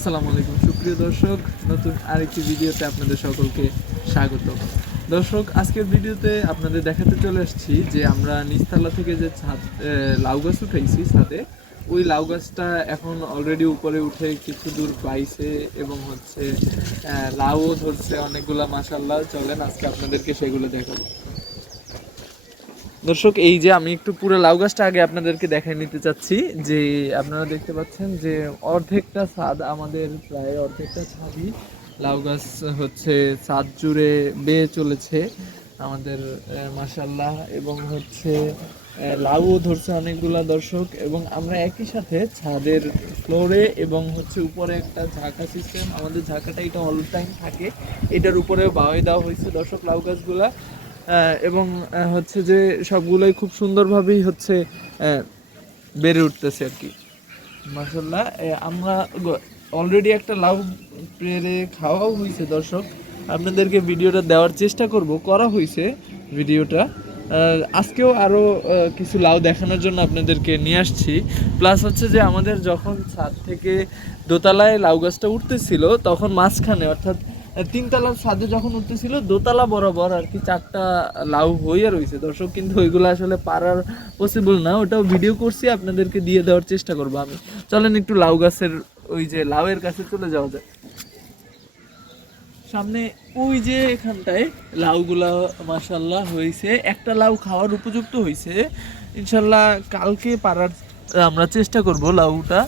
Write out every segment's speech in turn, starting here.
আসসালামু আলাইকুম সুপ্রিয় দর্শক, নতুন আরেকটি ভিডিওতে আপনাদের সকলকে স্বাগত। দর্শক, আজকের ভিডিওতে আপনাদের দেখাতে চলে আসছি যে আমরা নিচতলা থেকে যে ছাদ লাউ গাছ উঠাইছি ছাদে, ওই লাউ গাছটা এখন অলরেডি উপরে উঠে কিছু দূর পাইছে এবং হচ্ছে লাউও ধরছে অনেকগুলা। মাশাআল্লাহ, চলেন আজকে আপনাদেরকে সেগুলো দেখাবো। দর্শক, এই যে আমি একটু পুরো লাউ গাছটা আগে আপনাদেরকে দেখাই নিতে চাচ্ছি। যে আপনারা দেখতে পাচ্ছেন যে অর্ধেকটা ছাদ, আমাদের প্রায় অর্ধেকটা ছাদই লাউ গাছ হচ্ছে ছাদ জুড়ে বেয়ে চলেছে আমাদের, মাশাআল্লাহ। এবং হচ্ছে লাউও ধরছে অনেকগুলা দর্শক। এবং আমরা একই সাথে ছাদের ফ্লোরে এবং হচ্ছে উপরে একটা ঝাঁকা সিস্টেম, আমাদের ঝাঁকাটা এটা অল টাইম থাকে, এটার উপরে বাওয়াই দেওয়া হয়েছে দর্শক লাউ গাছগুলা। এবং হচ্ছে যে সবগুলোই খুব সুন্দরভাবেই হচ্ছে বেড়ে উঠতেছে আর কি, মাশাআল্লাহ। আমরা অলরেডি একটা লাউ পেরে খাওয়াও হয়েছে দর্শক, আপনাদেরকে ভিডিওটা দেওয়ার চেষ্টা করা হয়েছে ভিডিওটা। আজকেও আরও কিছু লাউ দেখানোর জন্য আপনাদেরকে নিয়ে আসছি। প্লাস হচ্ছে যে আমাদের যখন ছাদ থেকে দোতলায় লাউ গাছটা উঠতেছিল, তখন মাঝখানে অর্থাৎ তিনতলার ছাদে যখন উঠতেছিল দোতলা বরাবর আর কি 4টা লাউ হয়ে রয়েছে দর্শক, কিন্তু ওইগুলো আসলে পারার পসিবল না। ওটাও ভিডিও করছি, আপনাদেরকে দিয়ে দেওয়ার চেষ্টা করবো আমি। চলেন একটু লাউ গাছের ওই যে লাউয়ের কাছে চলে যাওয়া যায়। সামনে ওই যে এখানটায় লাউগুলা মাশাআল্লাহ হয়েছে, একটা লাউ খাওয়ার উপযুক্ত হয়েছে। ইনশাল্লাহ কালকে পারার আমরা চেষ্টা করব লাউটা।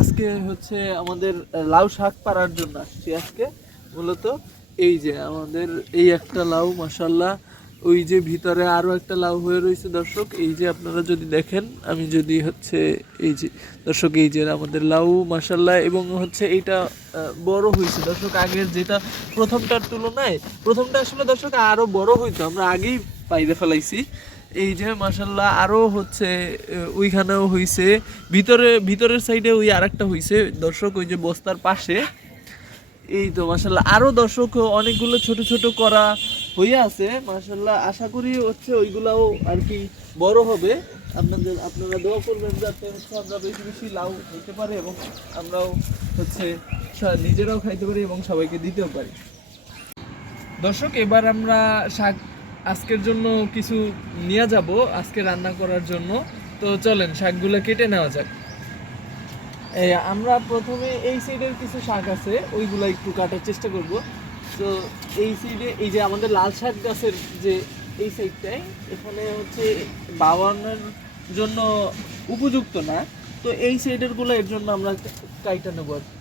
আজকে হচ্ছে আমাদের লাউ শাক পারার জন্য আসছি আজকে মূলত। এই যে আমাদের এই একটা লাউ মাশাআল্লাহ, ওই যে ভিতরে আরো একটা লাউ হয়ে রয়েছে দর্শক। এই যে আপনারা যদি দেখেন, আমি যদি হচ্ছে এই যে দর্শক, এই যে আমাদের লাউ মাশাআল্লাহ। এবং হচ্ছে এইটা বড় হয়েছে দর্শক, আগের যেটা প্রথমটার তুলনায় প্রথমটা আসলে দর্শক আরো বড় হইতো, আমরা আগেই পাইরে ফেলাইছি। এই যে মাশাআল্লাহ আরো হচ্ছে ওইখানেও হইছে, ভিতরের সাইডে ওই আরেকটা হইছে দর্শক, ওই যে বস্তার পাশে। এই তো মাশাআল্লাহ আরো দর্শক অনেকগুলো ছোট ছোট করা হয়ে আছে মাশাআল্লাহ। আশা করি হচ্ছে ওইগুলাও আর কি বড় হবে। আপনারা দোয়া করবেন যাতে হচ্ছে আমরা বেশি বেশি লাউ হইতে পারে এবং আমরাও হচ্ছে নিজেরাও খাইতে পারি এবং সবাইকে দিতেও পারি। দর্শক, এবার আমরা শাক আজকের জন্য কিছু নিয়ে যাব আজকে রান্না করার জন্য। তো চলেন শাকগুলো কেটে নেওয়া যাক। আমরা প্রথমে এই সাইডের কিছু শাক আছে, ওইগুলো একটু কাটার চেষ্টা করব। তো এই সাইডে এই যে আমাদের লাল শাক গাছের যে এই সাইডটায়, এখানে হচ্ছে বাওয়ানোর জন্য উপযুক্ত না, তো এই সাইডের গুলো এর জন্য আমরা কাইটা নেব আর কি।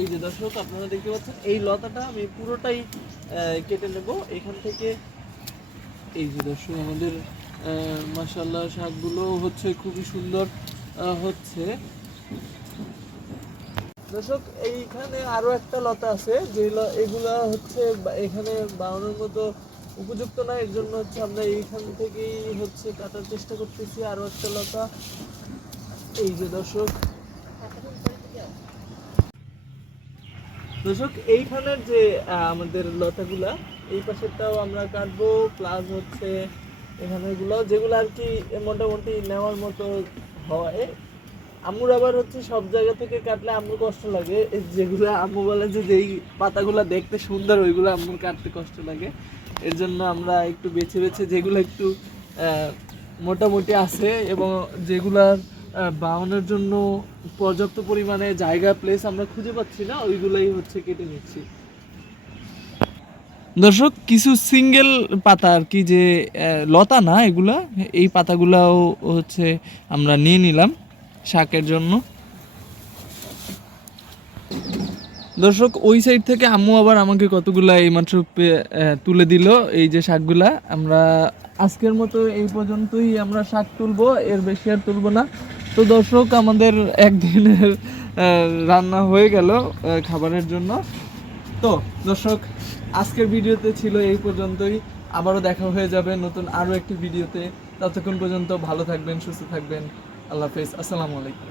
এই যে দর্শক, আপনারা দেখতে পাচ্ছেন এই লতাটা আমি পুরোটাই কেটে নেব এখান থেকে। এই যে দর্শক, আমাদের মাশাআল্লাহ শাকগুলো হচ্ছে খুবই সুন্দর হচ্ছে দর্শক। এইখানে আরো একটা লতা আছে, যে এগুলা হচ্ছে এখানে বানানোর মতো উপযুক্ত না, এর জন্য হচ্ছে আমরা এইখান থেকেই হচ্ছে কাটার চেষ্টা করতেছি আরো একটা লতা। এই যে দর্শক, এইখানের যে আমাদের লতাগুলা, এই পাশেরটাও আমরা কাটবো। প্লাস হচ্ছে এখানে যেগুলো আর কি মোটামুটি নেওয়ার মতো হয়। আম্মুর আবার হচ্ছে সব জায়গা থেকে কাটলে আম্মুর কষ্ট লাগে, যেগুলো আম্মু বলে যে যেই পাতাগুলো দেখতে সুন্দর ওইগুলো আম্মুর কাটতে কষ্ট লাগে। এর জন্য আমরা একটু বেছে বেছে যেগুলো একটু মোটামুটি আছে এবং যেগুলার বাউনের জন্য পর্যাপ্ত পরিমাণে জায়গা প্লেস আমরা খুঁজে পাচ্ছি না, ওইগুলোই হচ্ছে কেটে নিচ্ছি দর্শক। কিছু সিঙ্গেল পাতা আর কি, যে লতা না এগুলা, এই পাতাগুলাও হচ্ছে আমরা নিয়ে নিলাম শাকের জন্য। দর্শক, ওই সাইড থেকে আম্মু আবার আমাকে কতগুলা এইমাত্র তুলে দিল এই যে শাকগুলা। আমরা আজকের মতো এই পর্যন্তই আমরা শাক তুলবো, এর বেশি আর তুলবো না। তো দর্শক, আমাদের একদিনের রান্না হয়ে গেল খাবারের জন্য। তো দর্শক, আজকের ভিডিওতে ছিল এই পর্যন্তই। আবারও দেখা হয়ে যাবে নতুন আরও একটি ভিডিওতে। ততক্ষণ পর্যন্ত ভালো থাকবেন, সুস্থ থাকবেন। আল্লাহ হাফেজ, আসসালামু আলাইকুম।